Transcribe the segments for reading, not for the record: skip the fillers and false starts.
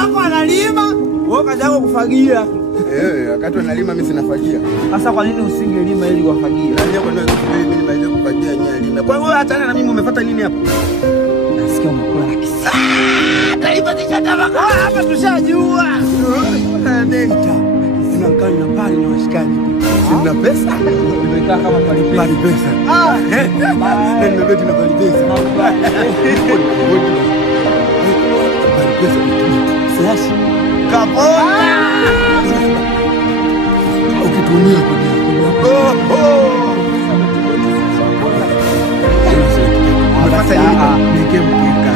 wenzako analima, wewe kazi yako kufagia. Wakati wanalima mimi sinafagia. Sasa kwa nini usingelima ili wafagie? Ndio kwa nini mimi baada ya kufagia nyewe lima. Kwa hiyo hata na mimi umefuata nini hapo? Nasikia umekula laki. Taifa tishatamaka. Hapa tushajua. Data. Sinakaa na pale na washikaji. Sina pesa. Nimekaa kama pale pesa. Na nimebeti na pale pesa. Sasa kapona. Ukitumia kwa nini? Unapata nini? Nikemkeka.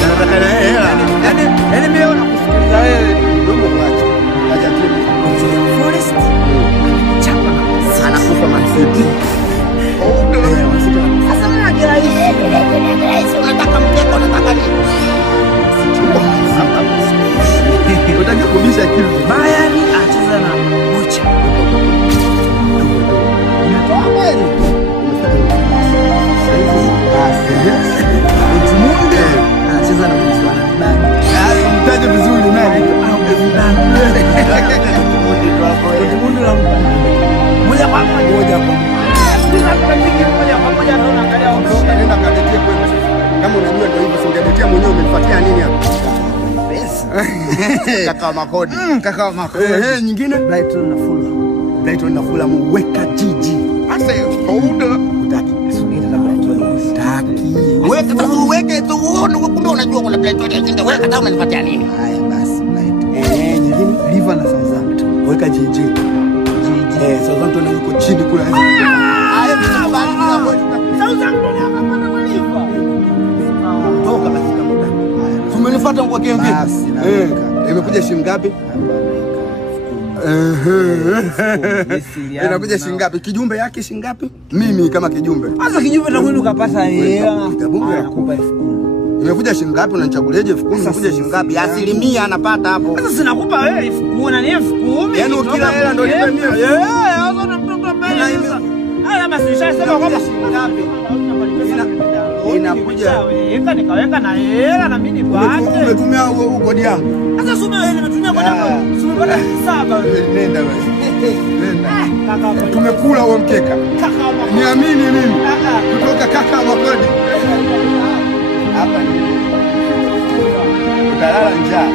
Nataka na hela. Yaani mimi nakusikiliza wewe. Ndio mwache. Acha tu. Forest. Chapa Sana kufa masiki. Sasa mimi nagira hivi. Unataka mteko, unataka nini? Unataka kubisha kitu. Bayern acheza na Mocha. Unatoa kweli? Munde Anacheza na Mzwana. mtaje vizuri nani? Mundu la moja kwa moja kwa moja ndio unaangalia Ondoka nenda kaletie kwetu. Kama unajua ndio hivyo singaletea mwenyewe umenifuatia nini hapa? Kaka makodi. kaka makodi. Nyingine Brighton na Fulham. Brighton na Fulham weka jiji. Asa kauda utaki. Subiri na Brighton Utaki. Weke tu uone kumbe unajua kuna Brighton ya weka kama unanipatia nini? Haya basi Brighton. Nyingine Liverpool na Southampton. weka jiji. Southampton yuko chini kule. Haya tunabali Southampton akapanda na Liverpool. Toka basi kama muda. Tumenifuata kwa kiasi. Basi na Imekuja shilingi ngapi? Inakuja shilingi ngapi? Kijumbe yake shilingi ngapi? Mimi kama kijumbe. Sasa kijumbe na kwenda ukapata hela. Kitabungu ya kupa 10,000. Imekuja shilingi ngapi? Unanichaguliaje 10,000? Imekuja shilingi ngapi? Asilimia anapata hapo. Sasa sinakupa wewe 10,000 na ni 10,000. Yaani ukila hela ndio nipe mimi. Sasa na mtoto mbele. Haya basi nishasema kwamba shilingi ngapi? Inakuja nikaweka na hela na mimi nipate. umetumia kodi yangu. Sasa sume wewe nimetumia kodi yangu. Sume bwana 7 wewe. Nenda wewe. Nenda. Kaka Tumekula huo mkeka. kaka Niamini mimi. Kutoka kaka makodi. Hapa ni utalala njaa.